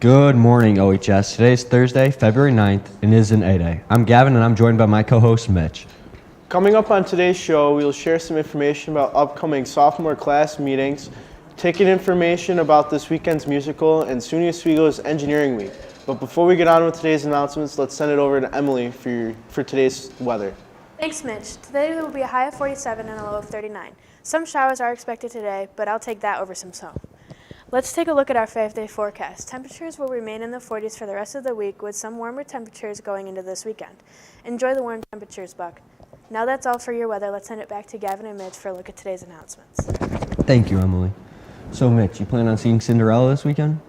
Good morning, OHS. Today is Thursday, February 9th, and it is an A-Day. I'm Gavin, and I'm joined by my co-host, Mitch. Coming up on today's show, we'll share some information about upcoming sophomore class meetings, ticket information about this weekend's musical, and SUNY Oswego's Engineering Week. But before we get on with today's announcements, let's send it over to Emily for today's weather. Thanks, Mitch. Today there will be a high of 47 and a low of 39. Some showers are expected today, but I'll take that over some snow. Let's take a look at our 5-day forecast. Temperatures will remain in the 40s for the rest of the week, with some warmer temperatures going into this weekend. Enjoy the warm temperatures, Buck. Now that's all for your weather. Let's send it back to Gavin and Mitch for a look at today's announcements. Thank you, Emily. So, Mitch, you plan on seeing Cinderella this weekend?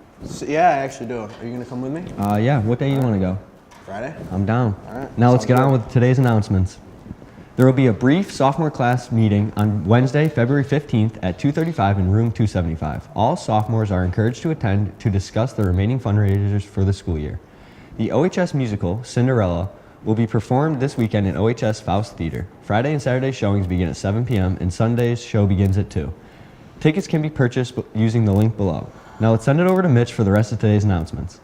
Yeah, I actually do. Are you going to come with me? Yeah. What day you want to go? Friday? I'm down. All right. Now let's get on with today's announcements. There will be a brief sophomore class meeting on Wednesday, February 15th at 2:35 in room 275. All sophomores are encouraged to attend to discuss the remaining fundraisers for the school year. The OHS musical, Cinderella, will be performed this weekend in OHS Faust Theater. Friday and Saturday showings begin at 7 p.m. and Sunday's show begins at 2. Tickets can be purchased using the link below. Now let's send it over to Mitch for the rest of today's announcements.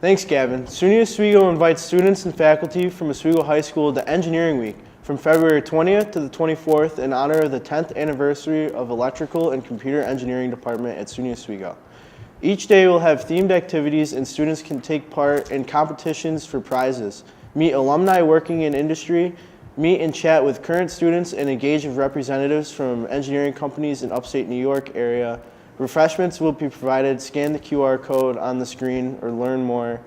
Thanks, Gavin. SUNY Oswego invites students and faculty from Oswego High School to Engineering Week from February 20th to the 24th in honor of the 10th anniversary of Electrical and Computer Engineering Department at SUNY Oswego. Each day will have themed activities and students can take part in competitions for prizes, meet alumni working in industry, meet and chat with current students, and engage with representatives from engineering companies in upstate New York area. Refreshments will be provided. Scan the QR code on the screen or learn more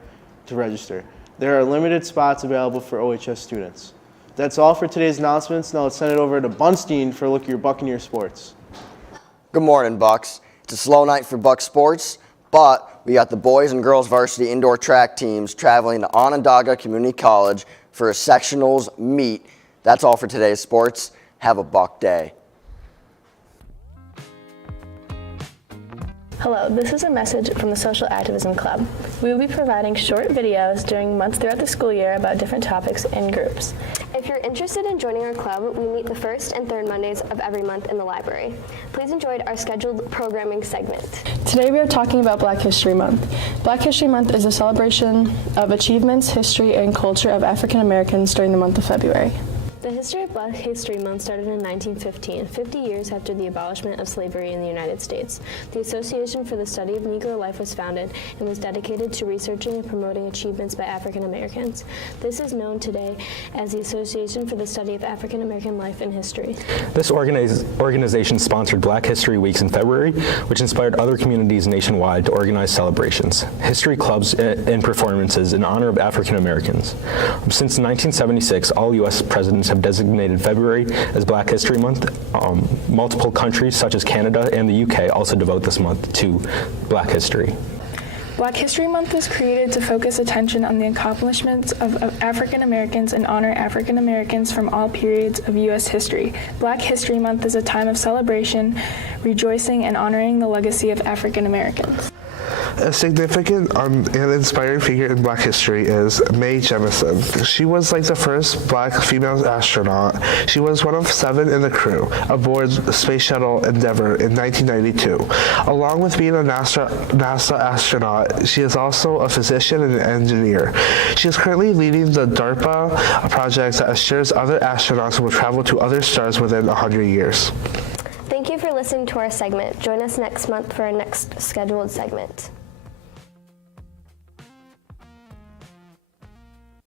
to register. There are limited spots available for OHS students. That's all for today's announcements. Now let's send it over to Bunstein for a look at your Buccaneer sports. Good morning, Bucks. It's a slow night for Buck sports, but we got the boys and girls varsity indoor track teams traveling to Onondaga Community College for a sectionals meet. That's all for today's sports. Have a Buck day. Hello, this is a message from the Social Activism Club. We will be providing short videos during months throughout the school year about different topics and groups. If you're interested in joining our club, we meet the first and third Mondays of every month in the library. Please enjoy our scheduled programming segment. Today we are talking about Black History Month. Black History Month is a celebration of achievements, history, and culture of African Americans during the month of February. The history of Black History Month started in 1915, 50 years after the abolishment of slavery in the United States. The Association for the Study of Negro Life was founded and was dedicated to researching and promoting achievements by African Americans. This is known today as the Association for the Study of African American Life and History. This organization sponsored Black History Weeks in February, which inspired other communities nationwide to organize celebrations, history clubs, and performances in honor of African Americans. Since 1976, all U.S. presidents have designated February as Black History Month. Multiple countries such as Canada and the UK also devote this month to Black history. Black History Month was created to focus attention on the accomplishments of African Americans and honor African Americans from all periods of U.S. history. Black History Month is a time of celebration, rejoicing, and honoring the legacy of African Americans. A significant and inspiring figure in Black history is Mae Jemison. She was like the first Black female astronaut. She was one of 7 in the crew aboard the Space Shuttle Endeavour in 1992. Along with being a NASA astronaut, she is also a physician and an engineer. She is currently leading the DARPA project that assures other astronauts will travel to other stars within 100 years. Thank you for listening to our segment. Join us next month for our next scheduled segment.